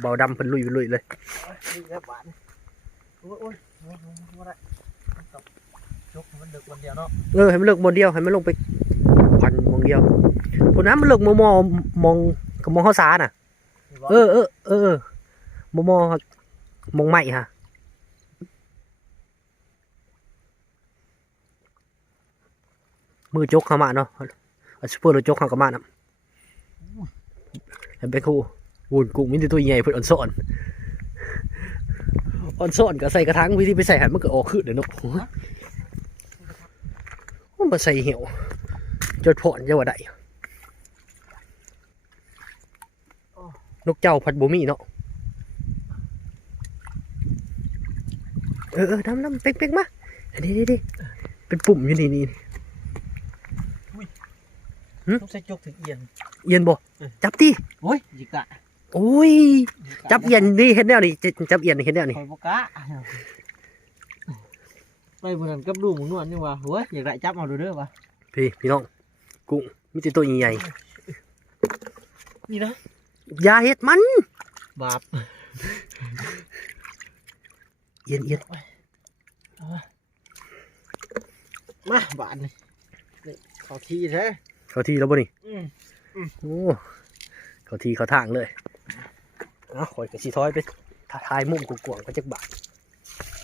เบาดำเพิ่นลุยลุยเลยหวานโอ้ยมันดึกวันเดียวเนาะเออให้มันเลิกโมเดียวให้มันลงไปพันมองเดียวคนนั้นมันเลิกมอมอมองกับมองข้าวสารน่ะ เออเออเออเออมอมอมองใหม่ฮะมือจกข้ามาเนาะเอาซูเปอร์โรจกข้ากับมานะเห็นไปครู วุ่นกุ้งมินตัวใหญ่เพิ่นอ่อนซ่อนอ่อนซ่อนก็ใส่กระถางวิธีไปใส่หันมันก็ออกขึ้นเลยเนาะมันมาใส่เหี่ยวจดพอนจะว่าได้นกเจ้าพัดบ่มีเนาะเออเออน้ำน้ำเป๊กเป๊กมาดีดีดีเป็นปุ่มอยู่นี่นี่หึต้องใส่จกถึงเอียน เอียนบ่เออจับดิโอ้ยจิกะโอ้ยจับเอียนนี่เห็นแนวนี่จะจับเอียนนี่เห็นแนวนี่คอยบกะไปเหมือนกับดูหมูนวลนี่ว่าเฮ้ยอยากได้จับเอาดูเด้อวะพี่พี่น้องกุ้งมีแต่ตัวใหญ่นี่นะๆอย่าเฮ็ดมันบาปเอียนเอียนมาบาทนี่นี่ขอทีแท้เขาทีแล้วบ่นี่อืมโอ้เขาทีเขาทางเลย เอาข่อยกับสีท้อยไปถ่ายมุมกวางๆก็จักบาท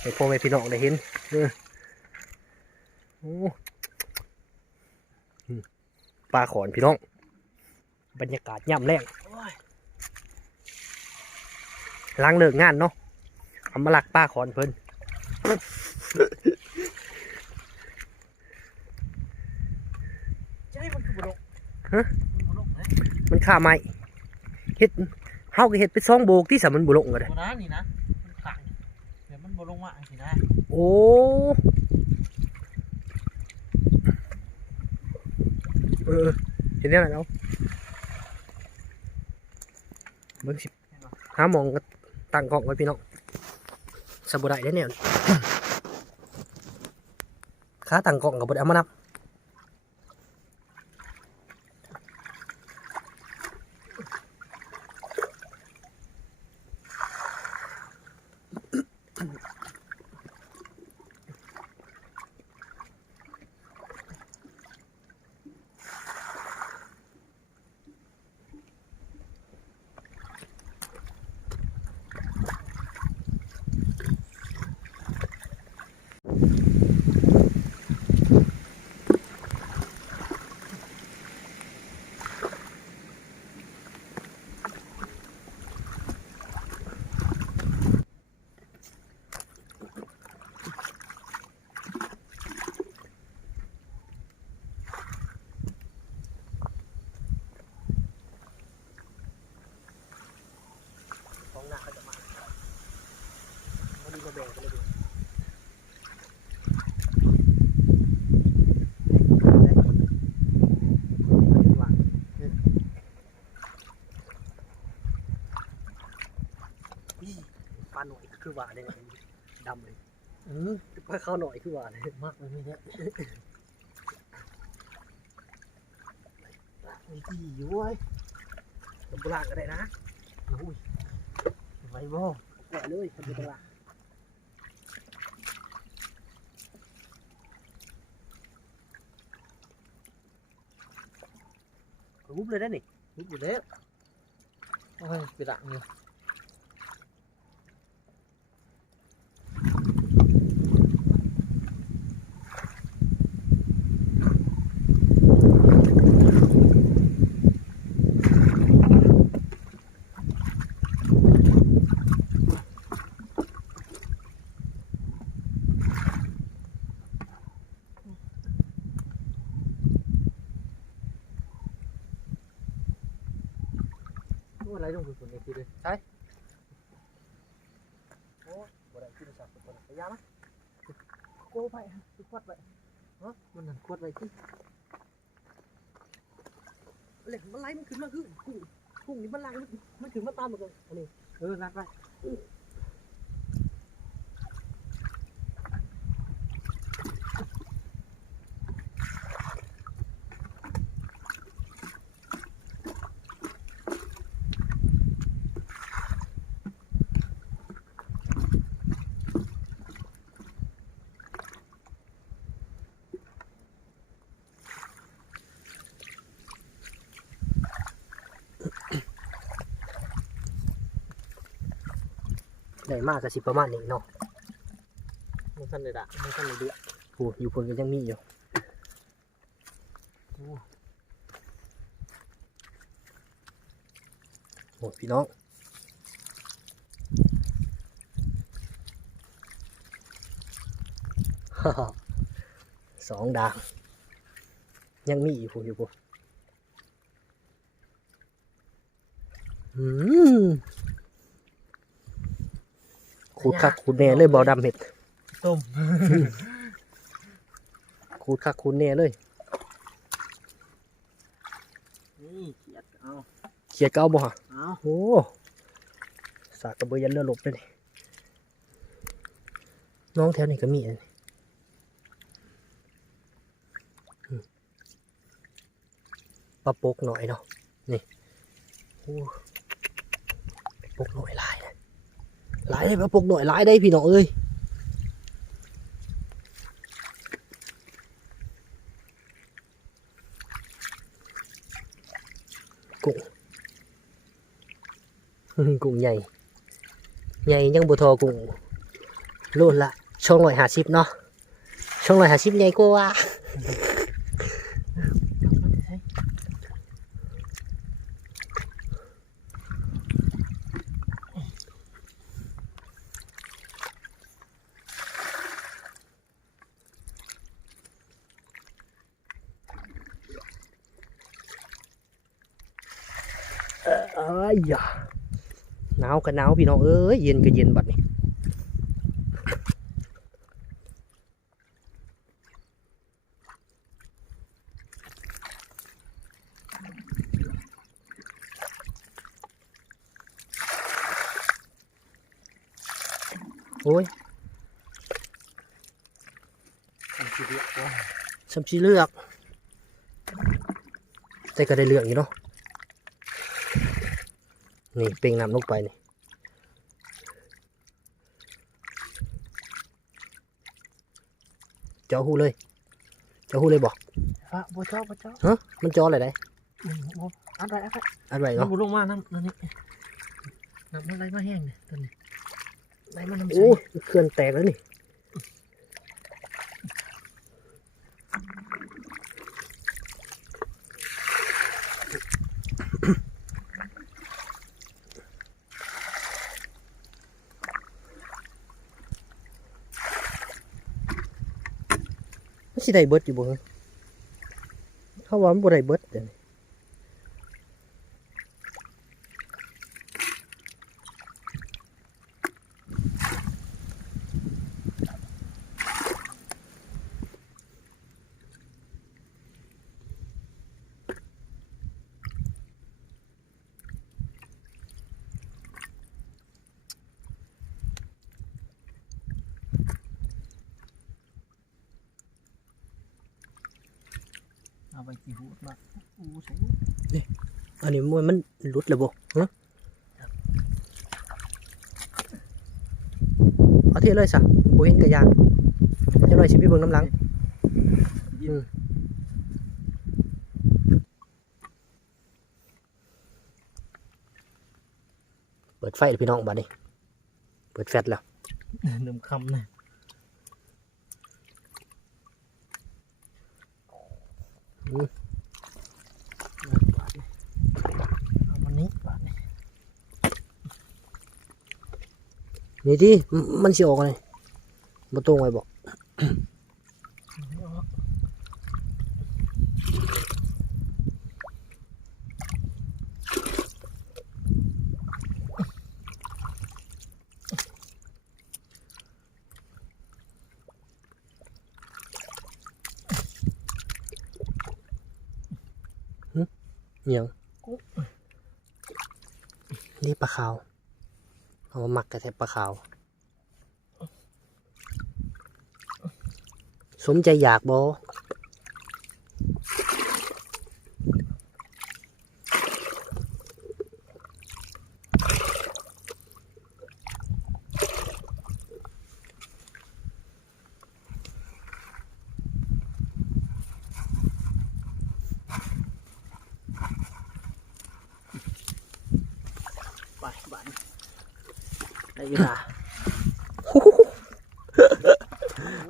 ให้พ่อแม่พี่น้องได้เห็นเออโอ้อืมปลาขอนพี่น้อง บรรยากาศย่ำแรงโอ้ยล้างเลิกงานเนาะเอามาลักป้าขอนเพิ่นใช่มันคือบุลงฮะมันบุลงนะมันฆ่าไม้เฮ็ด เฮาก็เฮ็ดไปซองโบกที่สามันบุลงก็ได้โบนะนี่นะมันขังเดี๋ยวมันบุลงมาสินะโอ้เออเห็นแล้วนะเนาะเบิ่งสิหาหมองก็ตั้งกล้องไว้พี่น้องสบุได้ได้แนวนี้ขาตั้งกล้องก็บ่ได้เอามานับ ของหน้าเขาจะมาวันนี้มาแบ่งกันเลยปลา หน่อยคือว่าเลยดำเลยเออปลาข้าวหน่อยคือว่าเลยมากเลยนี่เนี่ยไอ้ที่อยู่เว้ยตำปลาก็ได้นะโอ้ยไว้บ่แกะเลยทำเป็นตลาดรูปเลยได้นี่ลุกอยู่แล้วโอ้ยไปดักนี่โอ้ย อะไรลงไปฝนในทีเลยบ่ได้กินสัตว์บ่ได้พยายามนะโก้ไปฮะคือควดไปเฮะมันนั่นควดไปที่เหล็กมันไล่มันขึ้นมาคือกุ้งกุ้งนี่มันไล่มันมันขึ้นมาตามหมันกันอันนี้เออรัดไป ได้มากก็สิประมาณนี้เนาะมันขั้นเลยละมันขั้นเลยเดือดโอ้อยู่เพิ่นก็ยังมีอยู่โอ้โหพี่น้องฮ่าฮ่าสองดางยังมีอยู่อยู่ปุ๊อืม ขูดคักขูดแน่เลยบ่อดำเห็ดต้มขูดคักขูดแน่เลยนี่เขียดเอาเขียดเก้าบ่ฮะเอาโอ้สากกระเบือยันเรือหลบเลยนี่น้องแถวนี้ก็มีอันนี้อืมปลาปกหน่อยเนาะนี่โอ้ปลาปกหน่อยหลายนะ หลายเลยปลาปกหน่อยหลายได้พี่น้องเอ้ยกุ้งกุ้งใหญ่ ใหญ่ยังบุทอกุ้งโลละช่องร้อยห้าสิบเนาะช่องร้อยห้าสิบใหญ่กว่า เอ้ยอย่าหนาวก็หนาวพี่น้องเอ้ยเย็นก็เย็นบัดนี้โอ้ยมันคือเดือดว่ะสมชีเลือกแต่ก็ได้เลือกอยู่เนาะ นี่เป่งน้ำลงไปนี่เจาะหูเลยเจาะหูเลยบอกฟ้าบัวเจ้าบัวเจ้าฮะมันเจาะอะไรได้อืมบัวอันไรอันไรอันไหนน้ำเนาะบุลงมาน้ำนั่นนี่น้ำมันไหลมาแห้งเนี่ยตัวนี้ไหลมาน้ำใสโอ้ยเคลื่อนแตกแล้วนี่ สิได้เบิดอยู่บ่เขาว่ามันบ่ได้เบิดเดี๋ยวนี้ ไปกี่หูมาอู้ใส่อันนี้มันมันหลุดแล้วบ่ฮะเอาเทเลยซะบ่เห็นกระยางจังหน่อยสิพี่เบิ่งน้ำหลังยินเปิดไฟเลยพี่น้องบัดนี้ เปิดแฟลชแล้วหนึ่งคำนะเอามั นี่ที่มันเสียออกเลยมาตรงไว้บอก เนียงนี่ปลาขาว เอามาหมักกระแทบปลาขาว สมใจอยากบอ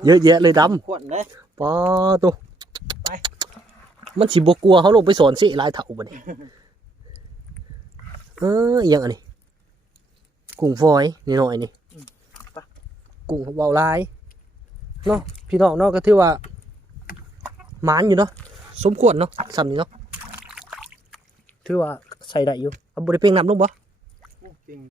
เยอะแยะเลยดำขวดเลยปอตัวมันสิบกลัวเขาลงไปสอนสิลายเถาบันี้เอออย่างอันนี้ กุ้งฟอยนี่หน่อยนี่กุ้งเบาลายเนาะพี่น้องเนาะก็ถือว่ามานอยู่เนาะสมควรเนาะสำนี้เนาะถือว่าใส่ได้อยู่เอาบริเพียงน้ำลงบ่